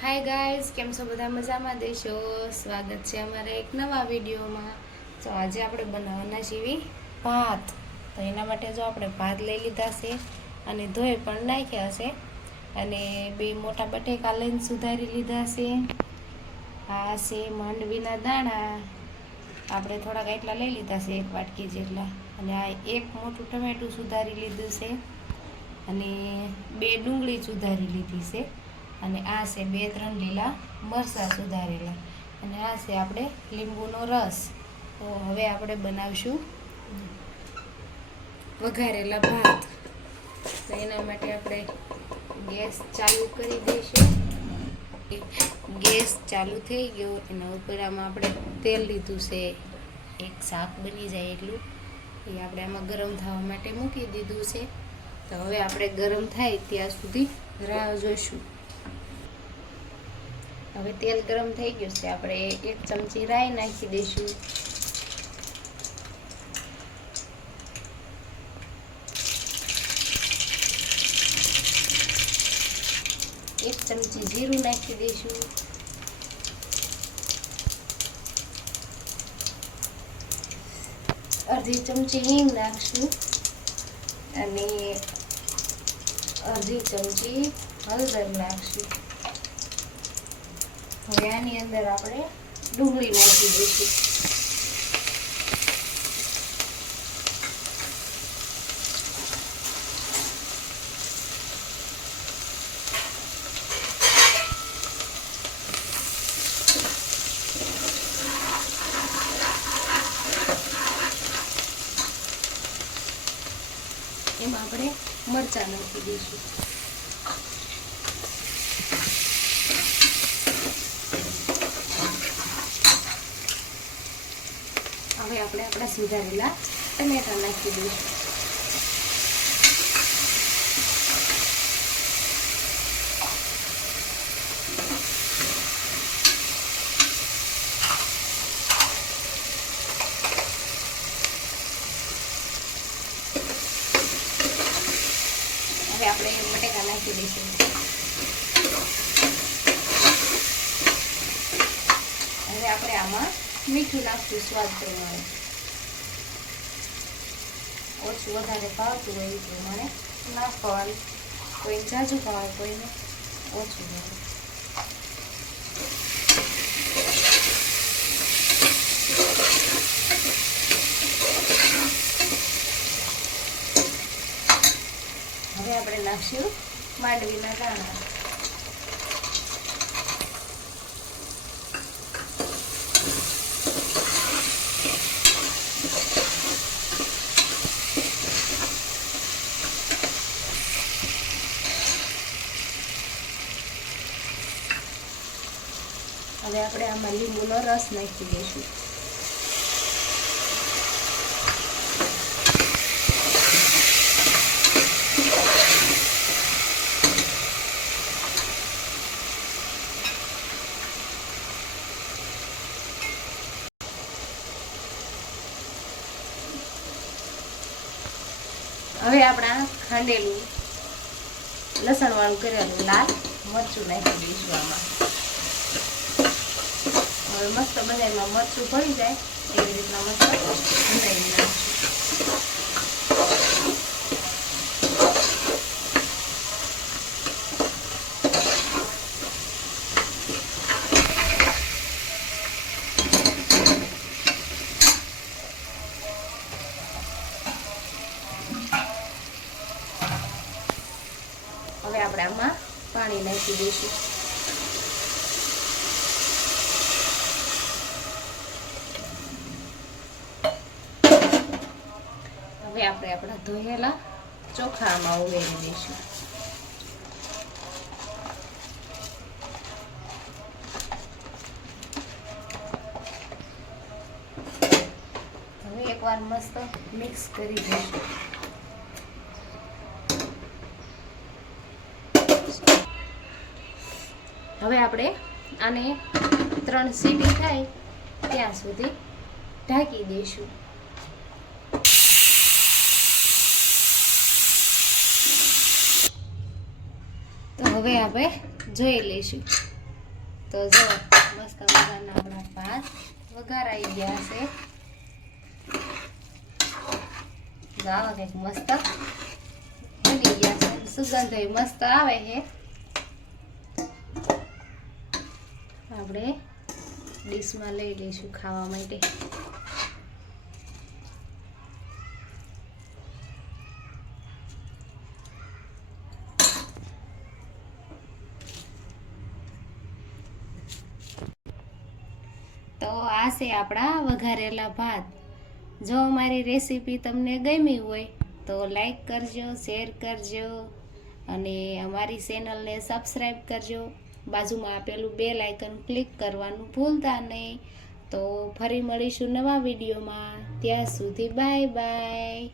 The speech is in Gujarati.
हाय गाइस केम छो बधा मजामां देशो। स्वागत है अमारा एक नवा विडियो में। तो आज આપણે બનાવવાના છીએ ભાત। તો એના માટે જો આપણે ભાત લઈ લીધા છે અને ધોઈ પણ નાખ્યા છે અને બે મોટા બટેકા લઈને સુધારી લીધા છે। આ છે માંડવીના દાણા, આપણે થોડાક એટલા લઈ લીધા છે, એક વાટકી જેટલા। અને આ એક મોટું ટમેટું સુધારી લીધું છે અને બે ડુંગળી સુધારી લીધી છે અને આ છે 2-3 લીલા મરચાં સુધારેલા અને આ છે આપણે લીંબુનો રસ। તો હવે આપણે બનાવશું વઘારેલા ભાત। તો એના માટે આપણે ગેસ ચાલુ કરી દઈશું। ગેસ ચાલુ થઈ ગયો, એના ઉપર આમાં આપણે તેલ લીધું છે, એક શાક બની જાય એટલું એ આપણે આમાં ગરમ થવા માટે મૂકી દીધું છે। તો હવે આપણે ગરમ થાય ત્યાં સુધી રાહ જોઈશું। હવે તેલ ગરમ થઈ ગયું છે, આપણે 1 ચમચી રાઈ નાખી દઈશું। એક ચમચી જીરું નાખી દઈશું। અડધી ચમચી હિંગ નાખશું અને અડધી ચમચી હળદર નાખશું। હવે આની અંદર આપણે ડુંગળી નાખી દઈશું। એમાં આપણે મરચાં નાખી દઈશું। હવે આપણે આપણા સુધારેલા ટમેટા નાખી દઈશું। હવે આપણે બટેકા નાખી દઈશું। હવે આપણે આમાં મીઠું નાખશું સ્વાદ પ્રમાણે, ઓછું વધારે ભાવતું હોય એ પ્રમાણે નાખવાનું। કોઈ ઝાઝુ ભાવે, કોઈને ઓછું ભાવે। હવે આપણે નાખશું માંડવીના દાણા। હવે આપણે આમાં લીંબુનો રસ નાખી દઈશું। હવે આપણા ખાંડેલું લસણ વાળું કરેલું લાલ મરચું નાખી દઈશું આમાં। હવે મસ્ત બધામાં મરચું ભળી જાય એવી રીતના મસ્ત ભરાઈ નાખશું। હવે આપણે આમાં પાણી નાખી દઈશું। હવે આપણે આપણા ધોયેલા ચોખા આમાં ઉમેરી દઈશું। હવે એકવાર મસ્ત મિક્સ કરી દઈશું। હવે આપણે આને 3 સીટી થાય ત્યાં સુધી ઢાંકી દઈશું। તો હવે આપણે જોઈ લઈશું। તો જો મસ્ત મજાના આપણા ભાત વઘારાઈ ગયા છે. આવા કંઈક મસ્ત બની ગયા છે, સુગંધ મસ્ત આવે છે. આપણે ડીશમાં લઈ લઈશું ખાવા માટે. તો આ છે આપણા વઘારેલા ભાત. જો અમારી રેસીપી તમને ગમી હોય તો લાઈક કરજો, શેર કરજો અને અમારી ચેનલને સબસ્ક્રાઈબ કરજો. બાજુમાં આપેલું બેલ આઇકન ક્લિક કરવાનું ભૂલતા નહીં. તો ફરી મળીશું નવા વિડીયોમાં. ત્યાં સુધી બાય બાય.